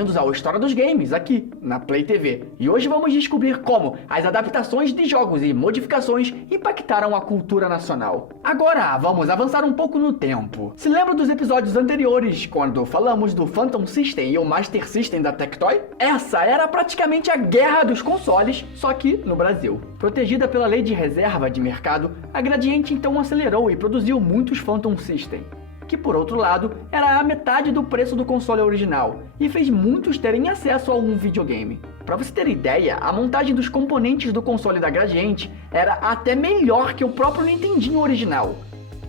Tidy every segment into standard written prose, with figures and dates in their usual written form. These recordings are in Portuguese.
bem-vindos ao História dos Games, aqui na Play TV. E hoje vamos descobrir como as adaptações de jogos e modificações impactaram a cultura nacional. Agora, vamos avançar um pouco no tempo. Se lembra dos episódios anteriores, quando falamos do Phantom System e o Master System da Tectoy? Essa era praticamente a guerra dos consoles, só que no Brasil. Protegida pela lei de reserva de mercado, a Gradiente então acelerou e produziu muitos Phantom System, que por outro lado era a metade do preço do console original, e fez muitos terem acesso a um videogame. Para você ter ideia, a montagem dos componentes do console da Gradiente era até melhor que o próprio Nintendinho original,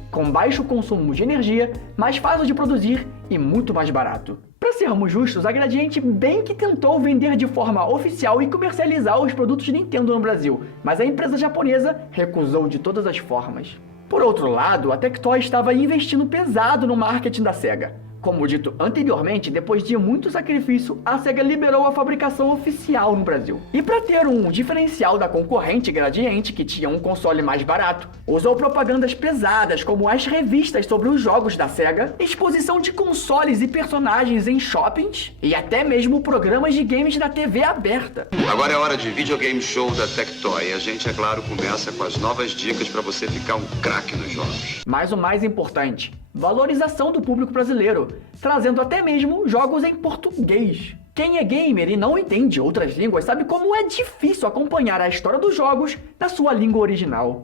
com baixo consumo de energia, mais fácil de produzir e muito mais barato. Para sermos justos, a Gradiente bem que tentou vender de forma oficial e comercializar os produtos Nintendo no Brasil, mas a empresa japonesa recusou de todas as formas. Por outro lado, a Tectoy estava investindo pesado no marketing da Sega. Como dito anteriormente, depois de muito sacrifício, a Sega liberou a fabricação oficial no Brasil. E para ter um diferencial da concorrente Gradiente, que tinha um console mais barato, usou propagandas pesadas como as revistas sobre os jogos da Sega, exposição de consoles e personagens em shoppings e até mesmo programas de games na TV aberta. Agora é hora de videogame show da Tectoy. A gente, é claro, começa com as novas dicas para você ficar um craque nos jogos. Mas o mais importante, valorização do público brasileiro, trazendo até mesmo jogos em português. Quem é gamer e não entende outras línguas sabe como é difícil acompanhar a história dos jogos na sua língua original.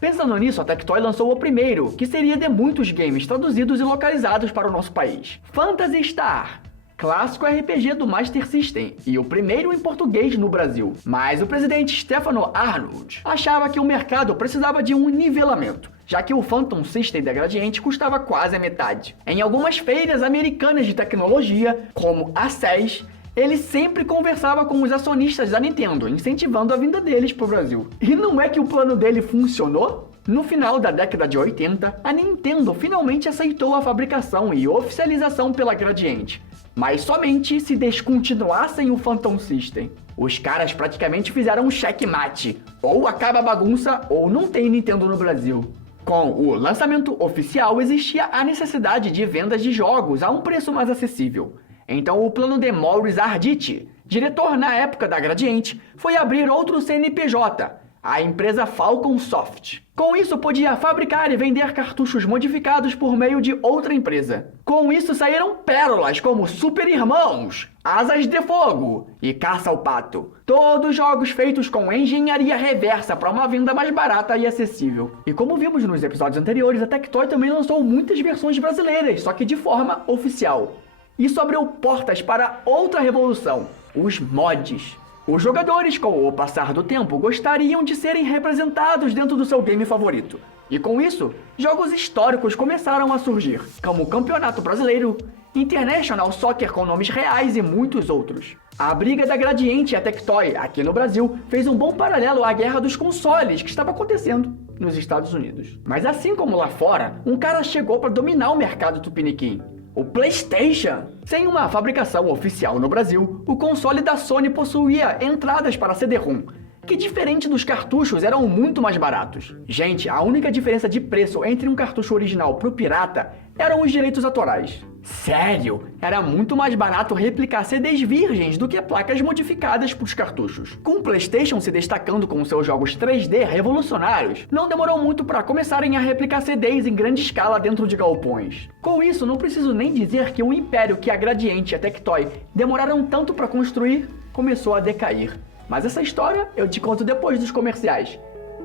Pensando nisso, a Tectoy lançou o primeiro, que seria de muitos games traduzidos e localizados para o nosso país: Phantasy Star, clássico RPG do Master System e o primeiro em português no Brasil. Mas o presidente Stefano Arnold achava que o mercado precisava de um nivelamento, já que o Phantom System da Gradiente custava quase a metade. Em algumas feiras americanas de tecnologia, como a CES, ele sempre conversava com os acionistas da Nintendo, incentivando a vinda deles para o Brasil. E não é que o plano dele funcionou? No final da década de 80, a Nintendo finalmente aceitou a fabricação e oficialização pela Gradiente, mas somente se descontinuassem o Phantom System. Os caras praticamente fizeram um checkmate: ou acaba a bagunça ou não tem Nintendo no Brasil. Com o lançamento oficial, existia a necessidade de vendas de jogos a um preço mais acessível. Então o plano de Maurice Arditi, diretor na época da Gradiente, foi abrir outro CNPJ, a empresa Falcon Soft. Com isso, podia fabricar e vender cartuchos modificados por meio de outra empresa. Com isso, saíram pérolas como Super Irmãos, Asas de Fogo e Caça ao Pato. Todos jogos feitos com engenharia reversa para uma venda mais barata e acessível. E como vimos nos episódios anteriores, a Tectoy também lançou muitas versões brasileiras, só que de forma oficial. Isso abriu portas para outra revolução: os mods. Os jogadores, com o passar do tempo, gostariam de serem representados dentro do seu game favorito. E com isso, jogos históricos começaram a surgir, como o Campeonato Brasileiro, International Soccer com nomes reais e muitos outros. A briga da Gradiente e a Tectoy, aqui no Brasil, fez um bom paralelo à guerra dos consoles que estava acontecendo nos Estados Unidos. Mas assim como lá fora, um cara chegou para dominar o mercado tupiniquim: o PlayStation. Sem uma fabricação oficial no Brasil, o console da Sony possuía entradas para CD-ROM, que, diferente dos cartuchos, eram muito mais baratos. Gente, a única diferença de preço entre um cartucho original pro pirata eram os direitos autorais. Sério, era muito mais barato replicar CDs virgens do que placas modificadas para os cartuchos. Com o PlayStation se destacando com seus jogos 3D revolucionários, não demorou muito para começarem a replicar CDs em grande escala dentro de galpões. Com isso, não preciso nem dizer que o império que a Gradiente e a Tectoy demoraram tanto para construir começou a decair. Mas essa história eu te conto depois dos comerciais.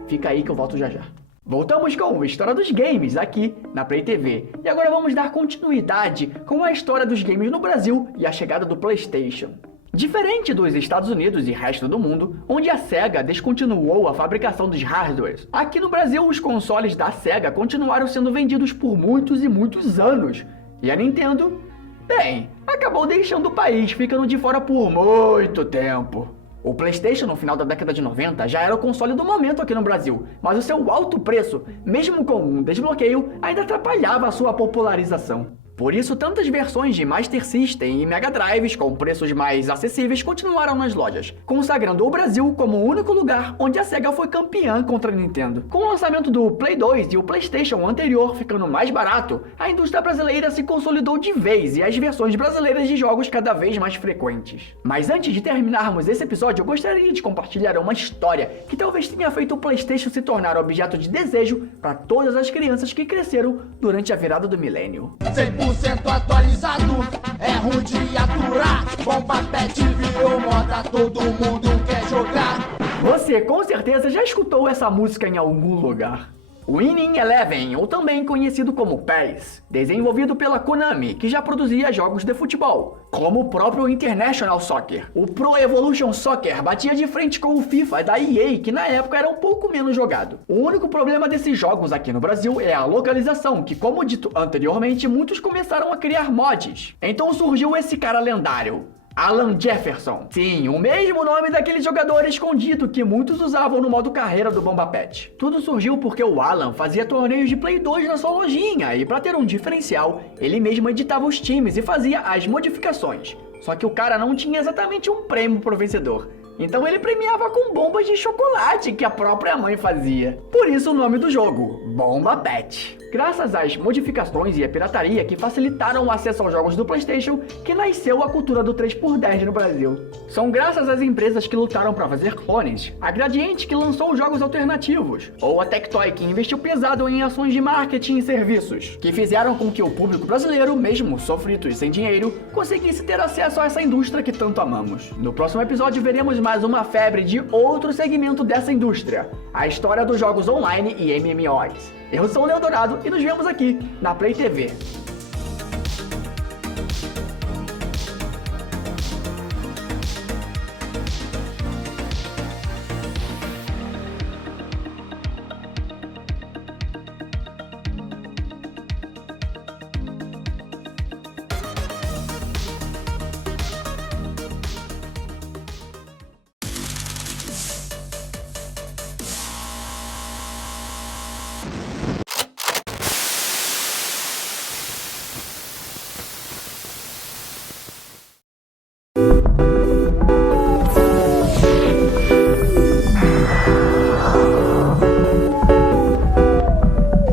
Fica aí que eu volto já já. Voltamos com a História dos Games aqui na Play TV. E agora vamos dar continuidade com a história dos games no Brasil e a chegada do PlayStation. Diferente dos Estados Unidos e resto do mundo, onde a Sega descontinuou a fabricação dos hardwares, aqui no Brasil os consoles da Sega continuaram sendo vendidos por muitos e muitos anos. E a Nintendo, bem, acabou deixando o país, ficando de fora por muito tempo. O PlayStation, no final da década de 90, já era o console do momento aqui no Brasil, mas o seu alto preço, mesmo com um desbloqueio, ainda atrapalhava a sua popularização. Por isso, tantas versões de Master System e Mega Drives com preços mais acessíveis continuaram nas lojas, consagrando o Brasil como o único lugar onde a Sega foi campeã contra a Nintendo. Com o lançamento do Play 2 e o PlayStation anterior ficando mais barato, a indústria brasileira se consolidou de vez e as versões brasileiras de jogos cada vez mais frequentes. Mas antes de terminarmos esse episódio, eu gostaria de compartilhar uma história que talvez tenha feito o PlayStation se tornar objeto de desejo para todas as crianças que cresceram durante a virada do milênio. 100% atualizado, é ruim de aturar. Bomba Pet virou moda, todo mundo quer jogar. Você com certeza já escutou essa música em algum lugar. Winning Eleven, ou também conhecido como PES, desenvolvido pela Konami, que já produzia jogos de futebol, como o próprio International Soccer. O Pro Evolution Soccer batia de frente com o FIFA da EA, que na época era um pouco menos jogado. O único problema desses jogos aqui no Brasil é a localização, que como dito anteriormente, muitos começaram a criar mods. Então surgiu esse cara lendário, Alan Jefferson. Sim, o mesmo nome daquele jogador escondido que muitos usavam no modo carreira do Bomba Pet. Tudo surgiu porque o Alan fazia torneios de Play 2 na sua lojinha e para ter um diferencial, ele mesmo editava os times e fazia as modificações. Só que o cara não tinha exatamente um prêmio pro vencedor. Então ele premiava com bombas de chocolate que a própria mãe fazia. Por isso o nome do jogo, Bomba Pet. Graças às modificações e à pirataria que facilitaram o acesso aos jogos do PlayStation, que nasceu a cultura do 3x10 no Brasil. São graças às empresas que lutaram para fazer clones, a Gradiente que lançou jogos alternativos, ou a Tectoy que investiu pesado em ações de marketing e serviços, que fizeram com que o público brasileiro, mesmo sofrido e sem dinheiro, conseguisse ter acesso a essa indústria que tanto amamos. No próximo episódio veremos mais uma febre de outro segmento dessa indústria, a história dos jogos online e MMOs. Eu sou o Léo Dourado e nos vemos aqui na Play TV.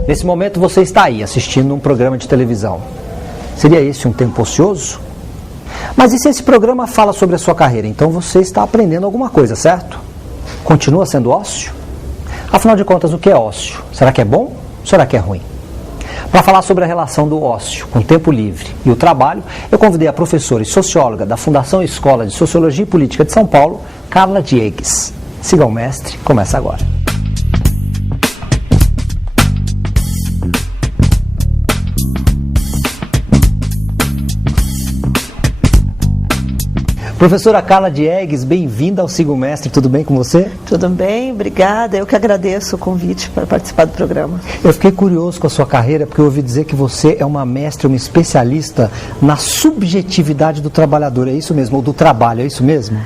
Nesse momento você está aí assistindo um programa de televisão. Seria esse um tempo ocioso? Mas e se esse programa fala sobre a sua carreira? Então você está aprendendo alguma coisa, certo? Continua sendo ócio? Afinal de contas, o que é ócio? Será que é bom? Ou será que é ruim? Para falar sobre a relação do ócio com o tempo livre e o trabalho, eu convidei a professora e socióloga da Fundação Escola de Sociologia e Política de São Paulo, Carla Diegues. Siga o mestre, começa agora. Professora Carla Diegues, bem-vinda ao Siga o Mestre, tudo bem com você? Tudo bem, obrigada. Eu que agradeço o convite para participar do programa. Eu fiquei curioso com a sua carreira, porque eu ouvi dizer que você é uma mestra, uma especialista na subjetividade do trabalhador, é isso mesmo? Ou do trabalho, é isso mesmo?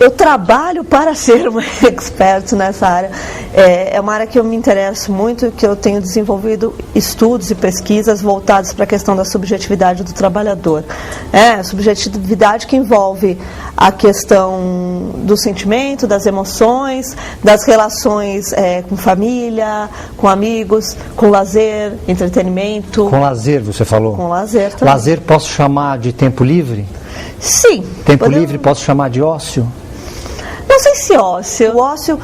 Eu trabalho para ser uma expert nessa área. É uma área que eu me interesso muito, que eu tenho desenvolvido estudos e pesquisas voltados para a questão da subjetividade do trabalhador. Subjetividade que envolve a questão do sentimento, das emoções, das relações com família, com amigos, com lazer, entretenimento. Com lazer, você falou? Com lazer também. Lazer posso chamar de tempo livre? Sim. Tempo livre posso chamar de ócio? Não sei se ócio. O ócio,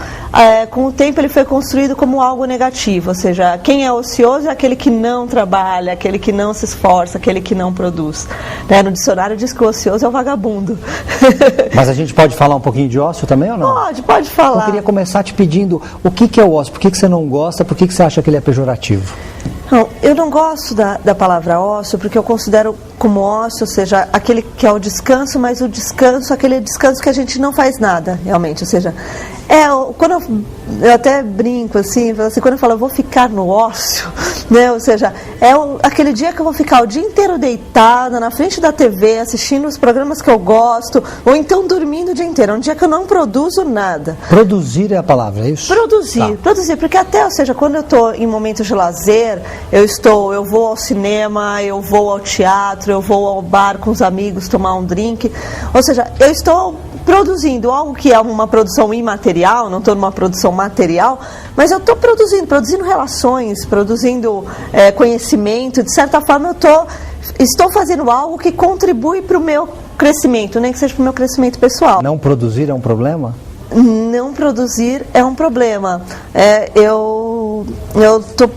com o tempo, ele foi construído como algo negativo, ou seja, quem é ocioso é aquele que não trabalha, aquele que não se esforça, aquele que não produz. No dicionário diz que o ocioso é o vagabundo. Mas a gente pode falar um pouquinho de ócio também ou não? Pode falar. Eu queria começar te pedindo o que é o ócio, por que você não gosta, por que você acha que ele é pejorativo? Não, eu não gosto da palavra ócio porque eu considero como ócio, ou seja, aquele que é o descanso, mas o descanso, aquele descanso que a gente não faz nada, realmente, ou seja, quando eu até brinco assim, quando eu falo, eu vou ficar no ócio, né, ou seja, aquele dia que eu vou ficar o dia inteiro deitada na frente da TV, assistindo os programas que eu gosto, ou então dormindo o dia inteiro, é um dia que eu não produzo nada. Produzir é a palavra, é isso? Produzir, porque até, ou seja, quando eu estou em momentos de lazer, eu vou ao cinema, eu vou ao teatro, eu vou ao bar com os amigos tomar um drink, ou seja, eu estou produzindo algo que é uma produção imaterial, não estou numa produção material, mas eu estou produzindo relações, produzindo conhecimento, de certa forma estou fazendo algo que contribui para o meu crescimento, nem que seja para o meu crescimento pessoal. Não produzir é um problema? Não produzir é um problema. Eu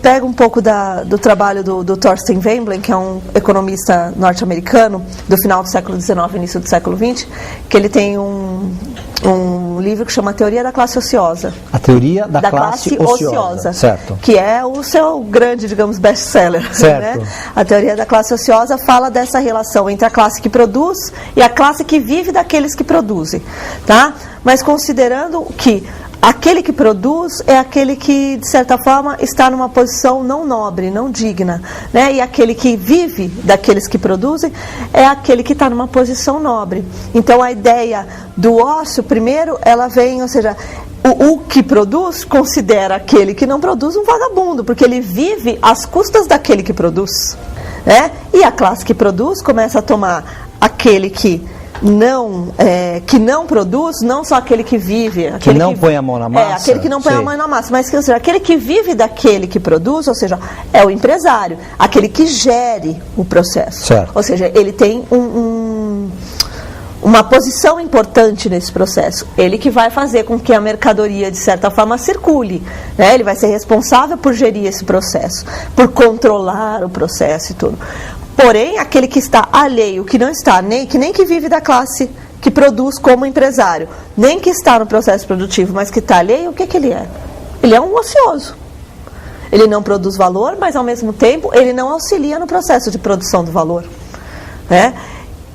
pego um pouco do trabalho do Thorstein Veblen, que é um economista norte-americano do final do século XIX, início do século XX, que ele tem um livro que chama Teoria da Classe Ociosa. A Teoria da Classe Ociosa. Certo. Que é o seu grande, digamos, best-seller. Certo. Né? A Teoria da Classe Ociosa fala dessa relação entre a classe que produz e a classe que vive daqueles que produzem. Tá? Mas considerando que aquele que produz é aquele que, de certa forma, está numa posição não nobre, não digna, né? E aquele que vive daqueles que produzem é aquele que está numa posição nobre. Então, a ideia do ócio, primeiro, ela vem, ou seja, o que produz considera aquele que não produz um vagabundo, porque ele vive às custas daquele que produz, né? E a classe que produz começa a tomar aquele que não produz, não só aquele que vive, que não põe a mão na massa, aquele que não põe a mão na massa, mas aquele que vive daquele que produz, ou seja, é o empresário, aquele que gere o processo, certo. Ou seja, ele tem uma posição importante nesse processo, ele que vai fazer com que a mercadoria, de certa forma, circule, né? Ele vai ser responsável por gerir esse processo, por controlar o processo e tudo. Porém, aquele que está alheio, que não está, nem que vive da classe que produz como empresário, nem que está no processo produtivo, mas que está alheio, o que ele é? Ele é um ocioso. Ele não produz valor, mas ao mesmo tempo ele não auxilia no processo de produção do valor, né?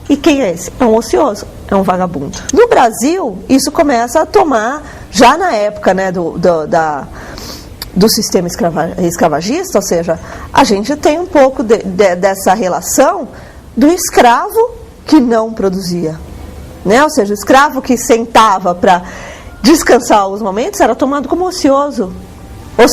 E quem é esse? É um ocioso, é um vagabundo. No Brasil, isso começa a tomar, já na época, né, do sistema escravagista, ou seja, a gente tem um pouco dessa relação do escravo que não produzia, né? Ou seja, o escravo que sentava para descansar alguns momentos era tomado como ocioso, ou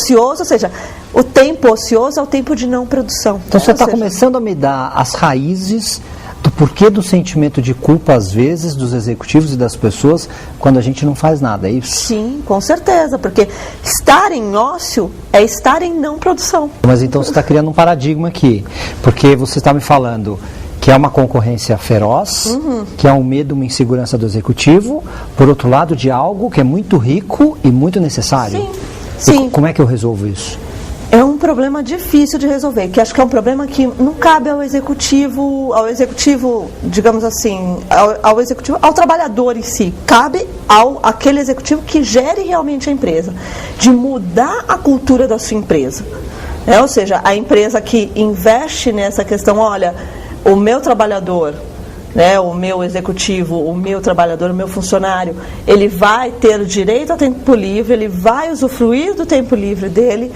seja, o tempo ocioso é o tempo de não produção. Então você está começando a me dar as raízes do porquê do sentimento de culpa, às vezes, dos executivos e das pessoas, quando a gente não faz nada, é isso? Sim, com certeza, porque estar em ócio é estar em não produção. Mas então você está criando um paradigma aqui, porque você está me falando que é uma concorrência feroz, que é um medo, uma insegurança do executivo, por outro lado, de algo que é muito rico e muito necessário. Sim. Como é que eu resolvo isso? É um problema difícil de resolver, que acho que é um problema que não cabe ao executivo, digamos assim, ao trabalhador em si. Cabe aquele executivo que gere realmente a empresa, de mudar a cultura da sua empresa. Ou seja, a empresa que investe nessa questão, olha, o meu trabalhador, né, o meu executivo, o meu trabalhador, o meu funcionário, ele vai ter o direito a tempo livre, ele vai usufruir do tempo livre dele,